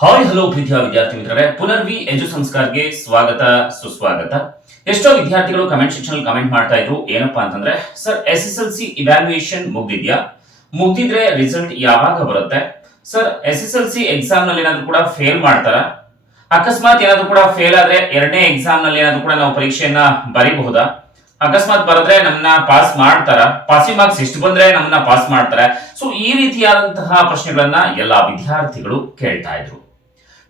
Hi hello ಪ್ರೀತಿಯ ವಿದ್ಯಾರ್ಥಿ ಮಿತ್ರರೇ, ಪುನರ್ವಿ ಎಜು ಸಂಸ್ಕಾರ್ಗೆ ಸ್ವಾಗತ ಸುಸ್ವಾಗತ. ಎಷ್ಟೋ ವಿದ್ಯಾರ್ಥಿಗಳು ಕಮೆಂಟ್ ಸೆಕ್ಷನ್ ಕಮೆಂಟ್ ಮಾಡ್ತಾ ಇದ್ರು. ಏನಪ್ಪಾ ಅಂತಂದ್ರೆ, ಸರ್ SSLC ಇವ್ಯಾಲ್ಯೂಯೇಷನ್ ಮುಗ್ದಿದ್ರೆ ರಿಸಲ್ಟ್ ಯಾವಾಗ ಬರುತ್ತೆ? ಸರ್ SSLC ಎಕ್ಸಾಮ್ ನಲ್ಲಿ ಏನಾದ್ರು ಕೂಡ ಫೇಲ್ ಮಾಡ್ತಾರ? ಅಕಸ್ಮಾತ್ ಏನಾದ್ರು ಕೂಡ ಫೇಲ್ ಆದ್ರೆ ಎರಡನೇ ಎಕ್ಸಾಮ್ ನಲ್ಲಿ ಏನಾದ್ರು ಕೂಡ ನಾವು ಪರೀಕ್ಷೆಯನ್ನ ಬರೀಬಹುದಾ? ಅಕಸ್ಮಾತ್ ಬರೆದ್ರೆ ನಮ್ಮನ್ನ ಪಾಸ್ ಮಾಡ್ತಾರ? ಪಾಸಿಂಗ್ ಮಾರ್ಕ್ಸ್ ಎಷ್ಟು ಬಂದ್ರೆ ನಮ್ಮನ್ನ ಪಾಸ್ ಮಾಡ್ತಾರೆ? ಸೊ ಈ ರೀತಿಯಾದಂತಹ ಪ್ರಶ್ನೆಗಳನ್ನ ಎಲ್ಲಾ ವಿದ್ಯಾರ್ಥಿಗಳು ಕೇಳ್ತಾ ಇದ್ರು.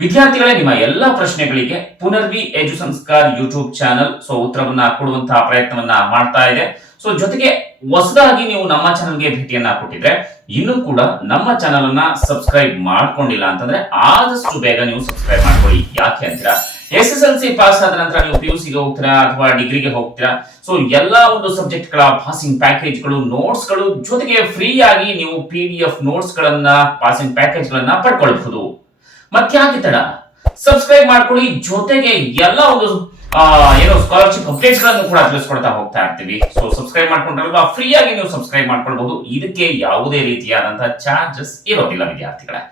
ವಿದ್ಯಾರ್ಥಿಗಳೇ, ನಿಮ್ಮ ಎಲ್ಲಾ ಪ್ರಶ್ನೆಗಳಿಗೆ ಪುನರ್ವಿ ಎಜು ಸಂಸ್ಕಾರ್ ಯೂಟ್ಯೂಬ್ ಚಾನಲ್ ಉತ್ತರವನ್ನ ಕೊಡುವಂತಹ ಪ್ರಯತ್ನವನ್ನ ಮಾಡ್ತಾ ಇದೆ. ಜೊತೆಗೆ ಹೊಸದಾಗಿ ನೀವು ನಮ್ಮ ಚಾನಲ್ಗೆ ಭೇಟಿಯನ್ನ ಕೊಟ್ಟಿದ್ರೆ ಇನ್ನೂ ಕೂಡ ನಮ್ಮ ಚಾನಲ್ ಅನ್ನ ಸಬ್ಸ್ಕ್ರೈಬ್ ಮಾಡ್ಕೊಂಡಿಲ್ಲ ಅಂತಂದ್ರೆ ಆದಷ್ಟು ಬೇಗ ನೀವು ಸಬ್ಸ್ಕ್ರೈಬ್ ಮಾಡ್ಕೊಳ್ಳಿ. ಯಾಕೆ ಅಂತೀರಾ, SSLC ಪಾಸ್ ಆದ ನಂತರ ನೀವು PUC ಗೆ ಹೋಗ್ತೀರಾ ಅಥವಾ ಡಿಗ್ರಿಗೆ ಹೋಗ್ತೀರಾ, ಎಲ್ಲಾ ಒಂದು ಸಬ್ಜೆಕ್ಟ್ ಗಳ ಪಾಸಿಂಗ್ ಪ್ಯಾಕೇಜ್ ಗಳು, ನೋಟ್ಸ್ ಗಳು, ಜೊತೆಗೆ ಫ್ರೀ ಆಗಿ ನೀವು PDF ನೋಟ್ಸ್ ಗಳನ್ನ, ಪಾಸಿಂಗ್ ಪ್ಯಾಕೇಜ್ ಗಳನ್ನ ಪಡ್ಕೊಳ್ಬಹುದು. ಮತ್ತ್ಯಾಕೆ ತಡ, ಸಬ್ಸ್ಕ್ರೈಬ್ ಮಾಡ್ಕೊಳ್ಳಿ. ಜೊತೆಗೆ ಎಲ್ಲ ಒಂದು ಸ್ಕಾಲರ್ಶಿಪ್ ಅಪ್ಡೇಟ್ಸ್ ಗಳನ್ನು ಕೂಡ ತಿಳಿಸ್ಕೊಡ್ತಾ ಹೋಗ್ತಾ ಇರ್ತೀವಿ. ಸಬ್ಸ್ಕ್ರೈಬ್ ಮಾಡ್ಕೊಂಡ್ರಲ್ವಾ, ಫ್ರೀ ಆಗಿ ನೀವು ಸಬ್ಸ್ಕ್ರೈಬ್ ಮಾಡ್ಕೊಳ್ಬಹುದು. ಇದಕ್ಕೆ ಯಾವುದೇ ರೀತಿಯಾದಂತಹ ಚಾರ್ಜಸ್ ಇರೋದಿಲ್ಲ ವಿದ್ಯಾರ್ಥಿಗಳೇ.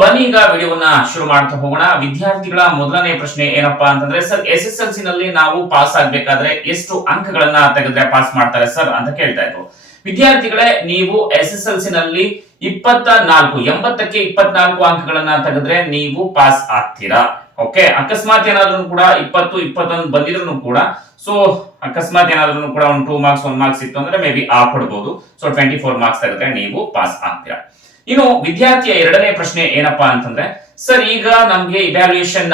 ಬನ್ನಿ ಈಗ ವಿಡಿಯೋವನ್ನ ಶುರು ಮಾಡ್ತಾ ಹೋಗೋಣ. ವಿದ್ಯಾರ್ಥಿಗಳ ಮೊದಲನೇ ಪ್ರಶ್ನೆ ಏನಪ್ಪಾ ಅಂತಂದ್ರೆ, ಸರ್ SSLC ನಲ್ಲಿ ನಾವು ಪಾಸ್ ಆಗ್ಬೇಕಾದ್ರೆ ಎಷ್ಟು ಅಂಕಗಳನ್ನ ತೆಗೆದ್ರೆ ಪಾಸ್ ಮಾಡ್ತಾರೆ ಸರ್ ಅಂತ ಕೇಳ್ತಾ ಇದ್ರು. ವಿದ್ಯಾರ್ಥಿಗಳೇ, ನೀವು SSLC ನಲ್ಲಿ 80ಕ್ಕೆ 24 ಅಂಕಗಳನ್ನ ತೆಗೆದ್ರೆ ನೀವು ಪಾಸ್ ಆಗ್ತೀರಾ. ಓಕೆ, ಅಕಸ್ಮಾತ್ ಏನಾದ್ರೂ ಕೂಡ 20, 21 ಬಂದಿದ್ರು ಕೂಡ ಅಕಸ್ಮಾತ್ ಏನಾದ್ರೂ ಕೂಡ 2 ಮಾರ್ಕ್ಸ್ 1 ಮಾರ್ಕ್ಸ್ ಇತ್ತು ಅಂದ್ರೆ ಮೇ ಬಿ ಕೊಡಬಹುದು. 24 ಮಾರ್ಕ್ಸ್ ತೆಗೆದ್ರೆ ನೀವು ಪಾಸ್ ಆಗ್ತೀರಾ. ಇನ್ನು ವಿದ್ಯಾರ್ಥಿಯ ಎರಡನೇ ಪ್ರಶ್ನೆ ಏನಪ್ಪಾ ಅಂತಂದ್ರೆ, ಸರ್ ಈಗ ನಮ್ಗೆ ಇವ್ಯಾಲ್ಯೂಯೇಷನ್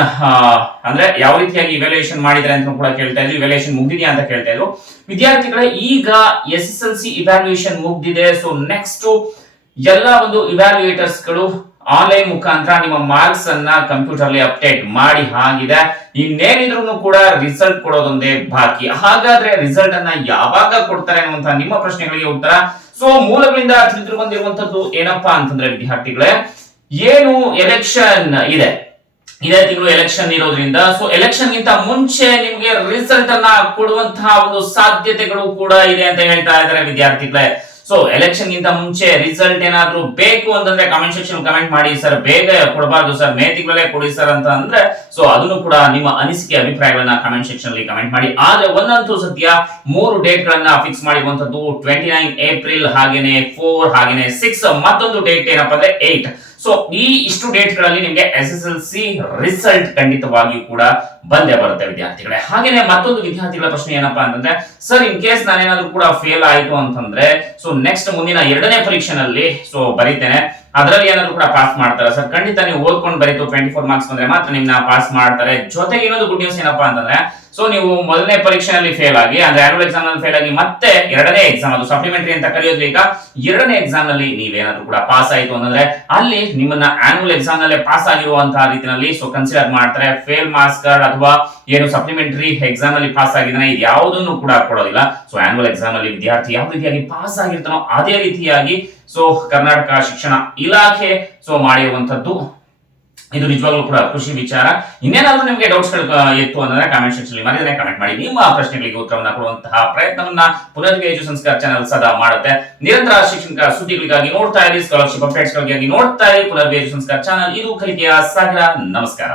ಅಂದ್ರೆ ಯಾವ ರೀತಿಯಾಗಿ ಇವ್ಯಾಲ್ಯೂಯೇಷನ್ ಮಾಡಿದ್ರೆ ಅಂತ ಕೂಡ ಕೇಳ್ತಾ ಇದ್ರು. ಇವ್ಯಾಲ್ಯೂಯೇಷನ್ ಮುಗ್ದಿದೆಯಾ ಅಂತ ಕೇಳ್ತಾ ಇದ್ರು. ವಿದ್ಯಾರ್ಥಿಗಳೇ, ಈಗ SSLC ಇವ್ಯಾಲ್ಯೂಯೇಷನ್ ಮುಗ್ದಿದೆ. ನೆಕ್ಸ್ಟ್ ಎಲ್ಲ ಒಂದು ಇವ್ಯಾಲ್ಯೂಯೇಟರ್ಸ್ ಗಳು ಆನ್ಲೈನ್ ಮುಖಾಂತರ ನಿಮ್ಮ ಮಾರ್ಕ್ಸ್ ಅನ್ನ ಕಂಪ್ಯೂಟರ್ ಅಲ್ಲಿ ಅಪ್ಡೇಟ್ ಮಾಡಿ ಆಗಿದೆ. ಇನ್ನೇನಿದ್ರು ಕೂಡ ರಿಸಲ್ಟ್ ಕೊಡೋದೊಂದೇ ಬಾಕಿ. ಹಾಗಾದ್ರೆ ರಿಸಲ್ಟ್ ಅನ್ನ ಯಾವಾಗ ಕೊಡ್ತಾರೆ ಅನ್ನುವಂತ ನಿಮ್ಮ ಪ್ರಶ್ನೆಗಳಿಗೆ ಉತ್ತರ ಮೂಲಗಳಿಂದ ತಿಳಿದು ಬಂದಿರುವಂತದ್ದು ಏನಪ್ಪಾ ಅಂತಂದ್ರೆ, ವಿದ್ಯಾರ್ಥಿಗಳೇ, ಏನು ಎಲೆಕ್ಷನ್ ಇದೆ, ಇದೇ ತಿಂಗಳು ಎಲೆಕ್ಷನ್ ಇರೋದ್ರಿಂದ ಎಲೆಕ್ಷನ್ ಗಿಂತ ಮುಂಚೆ ನಿಮಗೆ ರಿಸಲ್ಟ್ ಅನ್ನ ಕೊಡುವಂತಹ ಒಂದು ಸಾಧ್ಯತೆಗಳು ಕೂಡ ಇದೆ ಅಂತ ಹೇಳ್ತಾ ಇದ್ದಾರೆ ವಿದ್ಯಾರ್ಥಿಗಳೇ. ಎಲೆಕ್ಷನ್ ಗಿಂತ ಮುಂಚೆ ರಿಸಲ್ಟ್ ಏನಾದ್ರೂ ಬೇಕು ಅಂತಂದ್ರೆ ಕಮೆಂಟ್ ಸೆಕ್ಷನ್ ಕಮೆಂಟ್ ಮಾಡಿ. ಸರ್ ಬೇಗ ಕೊಡಬಾರ್ದು ಸರ್, ಮೇ ತಿಂಗಳೇ ಕೊಡಿ ಸರ್ ಅಂತ ಅಂದ್ರೆ ಅದನ್ನು ಕೂಡ ನಿಮ್ಮ ಅನಿಸಿಕೆ ಅಭಿಪ್ರಾಯಗಳನ್ನ ಕಮೆಂಟ್ ಸೆಕ್ಷನ್ ಅಲ್ಲಿ ಕಮೆಂಟ್ ಮಾಡಿ. ಆದ್ರೆ ಒಂದಂತೂ ಸದ್ಯ 3 ಡೇಟ್ ಗಳನ್ನ ಫಿಕ್ಸ್ ಮಾಡಿರುವಂತದ್ದು 29 ಏಪ್ರಿಲ್, ಹಾಗೇನೆ 4, ಹಾಗೇನೆ 6, ಮತ್ತೊಂದು ಡೇಟ್ ಏನಪ್ಪಾ ಅಂದ್ರೆ 8. ಈ ಇಷ್ಟು ಡೇಟ್ ಗಳಲ್ಲಿ ನಿಮಗೆ SSLC ರಿಸಲ್ಟ್ ಖಂಡಿತವಾಗಿಯೂ ಕೂಡ ಬಂದೇ ಬರುತ್ತೆ ವಿದ್ಯಾರ್ಥಿಗಳೇ. ಹಾಗೇನೆ ಮತ್ತೊಂದು ವಿದ್ಯಾರ್ಥಿಗಳ ಪ್ರಶ್ನೆ ಏನಪ್ಪಾ ಅಂತಂದ್ರೆ, ಸರ್ ಇನ್ ಕೇಸ್ ನಾನೇನಾದ್ರೂ ಕೂಡ ಫೇಲ್ ಆಯ್ತು ಅಂತಂದ್ರೆ ನೆಕ್ಸ್ಟ್ ಮುಂದಿನ ಎರಡನೇ ಪರೀಕ್ಷೆನಲ್ಲಿ ಬರೀತೇನೆ, ಅದರಲ್ಲಿ ಏನಾದ್ರು ಕೂಡ ಪಾಸ್ ಮಾಡ್ತಾರೆ ಸರ್? ಖಂಡಿತ ನೀವು ಓದ್ಕೊಂಡು ಬರೀತು 24 ಮಾರ್ಕ್ಸ್ ಬಂದ್ರೆ ಮಾತ್ರ ನಿಮ್ನ ಪಾಸ್ ಮಾಡ್ತಾರೆ. ಜೊತೆಗೆ ಇನ್ನೊಂದು ಗುಡ್ ನ್ಯೂಸ್ ಏನಪ್ಪಾ ಅಂತಂದ್ರೆ, ನೀವು ಮೊದಲನೇ ಪರೀಕ್ಷೆಯಲ್ಲಿ ಫೇಲ್ ಆಗಿ ಅಂದ್ರೆ ಆನ್ಯುವಲ್ ಎಕ್ಸಾಮ್ ನಲ್ಲಿ ಫೇಲ್ ಆಗಿ ಮತ್ತೆ ಎರಡನೇ ಎಕ್ಸಾಮ್, ಅದು ಸಪ್ಲಿಮೆಂಟರಿ ಅಂತ ಕರೆಯೋದು, ಈಗ ಎರಡನೇ ಎಕ್ಸಾಮ್ ನಲ್ಲಿ ನೀವೇನಾದ್ರೂ ಕೂಡ ಪಾಸ್ ಆಯ್ತು ಅಂತಂದ್ರೆ ಅಲ್ಲಿ ನಿಮ್ಮನ್ನ ಆನ್ಯುವಲ್ ಎಕ್ಸಾಮ್ ನಲ್ಲಿ ಪಾಸ್ ಆಗಿರುವಂತಹ ರೀತಿಯಲ್ಲಿ ಕನ್ಸಿಡರ್ ಮಾಡ್ತಾರೆ. ಫೇಲ್ ಮಾರ್ಕ್ಸ್ ಕಾರ್ಡ್ ಅಥವಾ ಏನು ಸಪ್ಲಿಮೆಂಟರಿ ಎಕ್ಸಾಮ್ ನಲ್ಲಿ ಪಾಸ್ ಆಗಿದ್ದಾನೆ ಇದು ಯಾವುದನ್ನು ಕೂಡ ಕೊಡೋದಿಲ್ಲ. ಆನ್ಯುವಲ್ ಎಕ್ಸಾಮ್ ಅಲ್ಲಿ ವಿದ್ಯಾರ್ಥಿ ಯಾವ ರೀತಿಯಾಗಿ ಪಾಸ್ ಆಗಿರ್ತಾನೋ ಅದೇ ರೀತಿಯಾಗಿ ಕರ್ನಾಟಕ ಶಿಕ್ಷಣ ಇಲಾಖೆ ಮಾಡಿರುವಂತದ್ದು. ಇದು ನಿಜವಾಗ್ಲೂ ಕೂಡ ಖುಷಿ ವಿಚಾರ. ಇನ್ನೇನಾದ್ರೂ ನಿಮಗೆ ಡೌಟ್ಸ್ ಗಳು ಇತ್ತು ಅಂದ್ರೆ ಕಾಮೆಂಟ್ ಸೆಕ್ಷನ್ ಅಲ್ಲಿ ಮರೆಯದೆ ಕಾಮೆಂಟ್ ಮಾಡಿ. ನಿಮ್ಮ ಪ್ರಶ್ನೆಗಳಿಗೆ ಉತ್ತರವನ್ನ ಕೊಡುವಂತಹ ಪ್ರಯತ್ನವನ್ನ ಪುನರ್ವಿ ಎಜು ಸಂಸ್ಕಾರ ಚಾನಲ್ ಸದಾ ಮಾಡುತ್ತೆ. ನಿರಂತರ ಶಿಕ್ಷಣ ಸುದ್ದಿಗಳಿಗಾಗಿ ನೋಡ್ತಾ ಇರಿ, ಸ್ಕಾಲರ್ಶಿಪ್ ಅಪ್ಡೇಟ್ಸ್ ಗಳಿಗಾಗಿ ನೋಡ್ತಾ ಇರಿ ಪುನರ್ವಿ ಎಜು ಸಂಸ್ಕಾರ ಚಾನಲ್. ಇದು ಕಲಿಕೆಯ ಸಾಗರ. ನಮಸ್ಕಾರ.